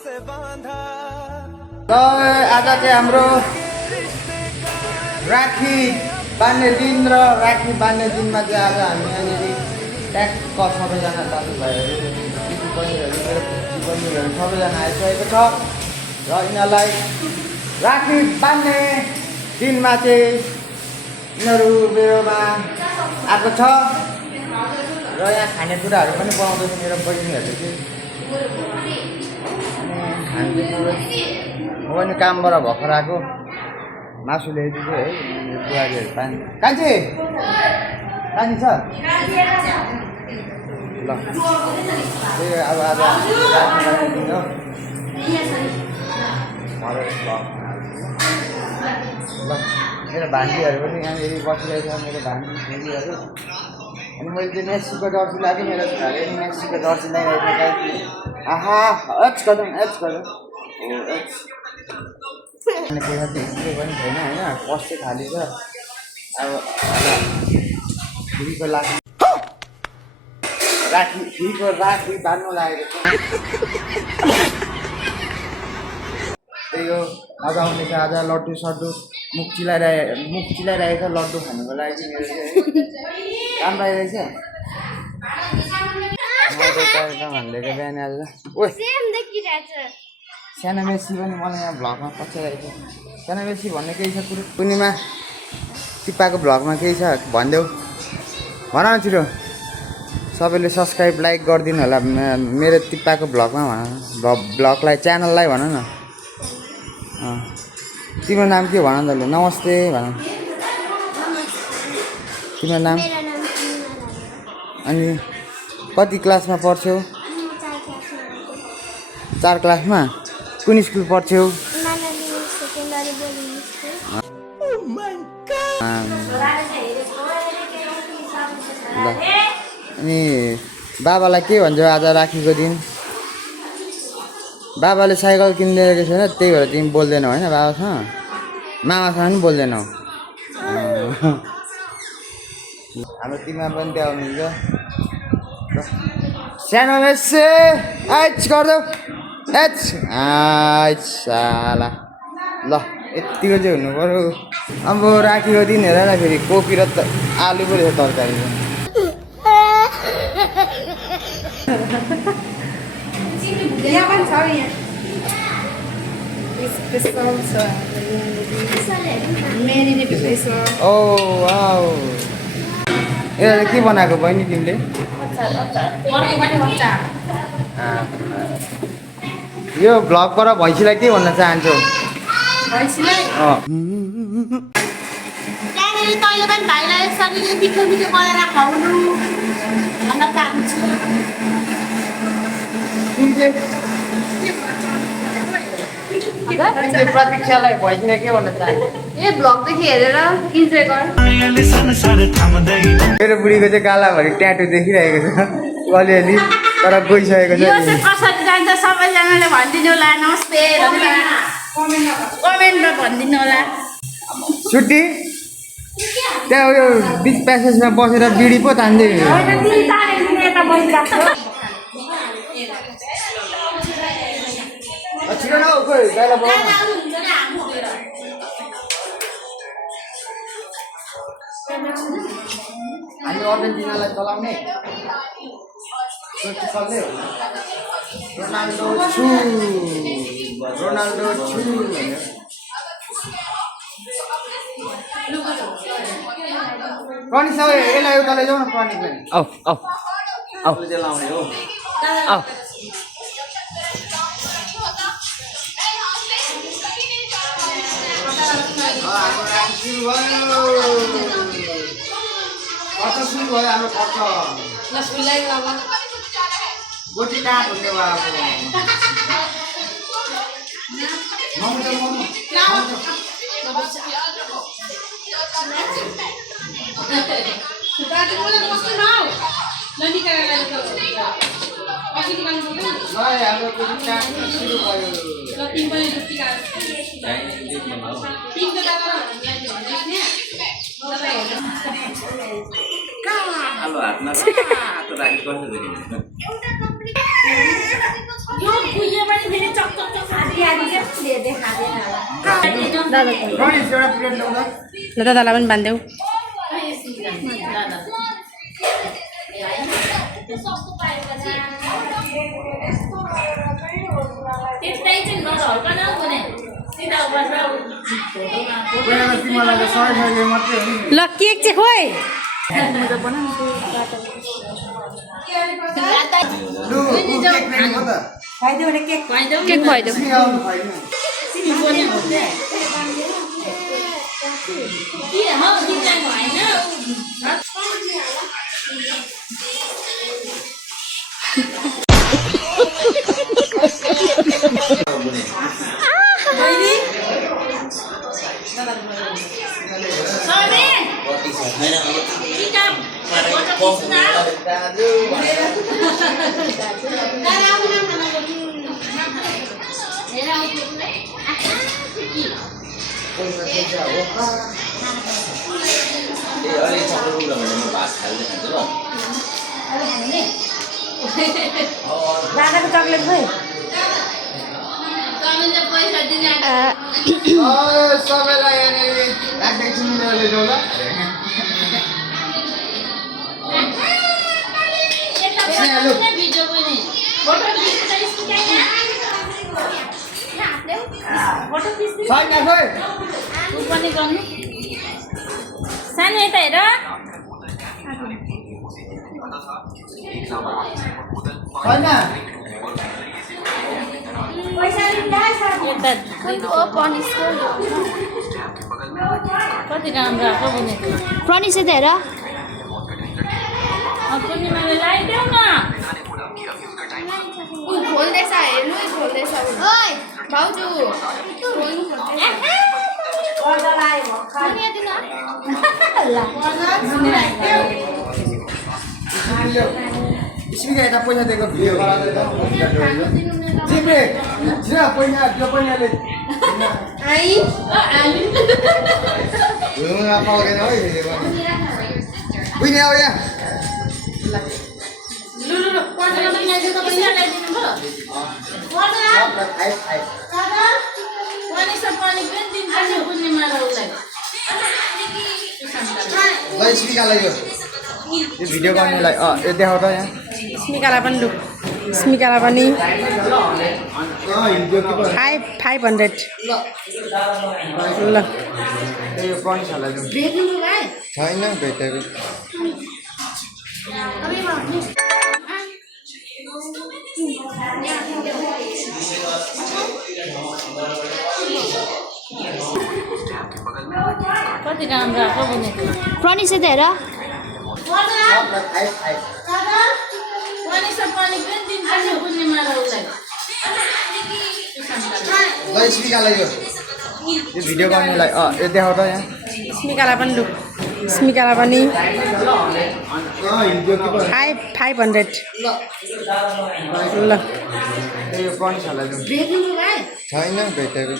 आज चाहिँ हाम्रो राखी बाँध्ने दिन र राखी बाँध्ने दिनमा चाहिँ आज हामी यहाँनिर ट्याक्क सबैजना दाजुभाइहरू दिदीबहिनीहरू मेरो दिदीबहिनीहरू सबैजना आइसकेको छ र यिनीहरूलाई राखी बाँध्ने दिनमा चाहिँ यिनीहरू मेरोमा आएको छ र यहाँ खानेकुराहरू पनि बनाउँदैछ मेरो बहिनीहरूले चाहिँ अनि हामी म पनि कामबाट भर्खर आएको मासु ल्याइदिएको है बुहारीहरू पानी कान्छी पानी छ ल त्यही अब आज दिनु ल मेरो भान्जीहरू पनि यहाँनिर बसिरहेको छ मेरो भान्जी छोरीहरू अनि मैले चाहिँ मेक्सीको जर्सी लाग्यो मेरो छोराले पनि मेक्सीको जर्सी लगाइरहेको छ आहा एच गरौँ हो एच अनि पैसा त हिँड्दै पनि छैन होइन पस्दै खाली छ अब फेरिको राखी बाँध्नु लागेको छ त्यही हो आज आउने चाहिँ आज लड्डु सड्डु मुख चिलाइरहेको छ लड्डु खानुको लागि मेरो चाहिँ काम पाइरहेछ भनिदिएको बिहान आज ओ सानो मेसी पनि मलाई यहाँ भ्लगमा पछाइरहेको छ सानो मेसी भन्ने केही छ कुरो पूर्णिमा टिप्पाको भ्लगमा केही छ भनिदेऊ भन न छिटो सबैले सब्सक्राइब लाइक गरिदिनु होला मेरो टिप्पाको भ्लगमा भन भ्लगलाई च्यानललाई भन न तिम्रो नाम के भन त ल नमस्ते भन तिम्रो नाम अनि कति क्लासमा पढ्छौ 4 क्लासमा कुन स्कुल पढ्छौ अनि बाबालाई के भन्छौ आज राखीको दिन बाबाले साइकल किनिदिएको छैन त्यही भएर तिमी बोल्दैनौ होइन बाबासँग मामासँग पनि बोल्दैनौ हाम्रो टिममा पनि त्यहाँ आउनुहुन्छ सानो मेसे एच गरिदेऊ एच साला ल यतिको चाहिँ हुनु पऱ्यो अब राखीको दिन हेर न फेरि कोपी र आलु पो रहेछ तरकारी ओ वाउ ए के बनाएको बहिनी तिमीले यो भ्लगबाट भैँसीलाई के भन्न चाहन्छौ तैँले पनि भाइलाई यसरी मिठो मिठो बनाएर खुवाउनु भन्न चाहन्छु प्रतीक्षालाई भैँसीलाई के भन्न चाहन्छ ए भ्लगदेखि हेरेर इन्जोय गर मेरो बुढीको चाहिँ गालाभरि ट्याटु देखिरहेको छ अलिअलि तर गइसकेको छ कसरी जान्छ सबैजनाले भनिदिनु होला नमस्ते कमेन्टमा भनिदिनु होला छुट्टी त्यहाँ उयो बिच प्यासेजमा बसेर बिडी पो तान्दै छिटो न हामी अर्जेन्टिनालाई चलाउने रोनाल्डो छु प्रनिस यसलाई एउटा लैजाऊ न प्रनिसलाई आऊ लाउने हो आऊ सुरु भयो हाम्रो खर्च गोटी काट हुने भयो Halo, Atna. Atau lagi kau sendiri. Yo, punya mana dia cakap Ganesh एउटा प्लेट ल्याउँदा ल दादालाई पनि बान्देऊ पहिला त तिमीलाई त 100 मात्रै हो नि ल केक चाहिँ खोइ लु केक ल्याएको त खुवाइदेऊ न केक खुवाइदेऊ तिमी आउनु खुवाइदिनु दादाको चक्लेट खोइ सबैलाई यहाँनिर राख्दै छु मिलेर ल्याउनु ल छैन खोइ सानो यता हेर छैन कति राम्रो आएको बनेको प्रनिस यता हेर पूर्णिमाले लगाइदेऊ न खोल्दैछ हेर्नु खोल्दैछ ओइ भाउजू स्मिका यता पैसा दिएको भिडियो गराउँदै जिपे छिरा पैसा त्यो पैसाले फल्केन है बुझ्ने अब यहाँ ल स्मिकालाई यो भिडियो गर्नेलाई यो देखाउ त यहाँ स्मिकालाई पनि लु स्मिकालाई पनि 500 ल यो प्रनिसहरूलाई छैन भेटेको कति राम्रो आएको बनेको प्रनिस यता हेर ल स्मिकालाई यो भिडियो गर्नेलाई यो देखाउ त यहाँ स्मिकालाई पनि लु स्मिकालाई पनि 500 ल यो प्रनिसहरूलाई छैन भेटेको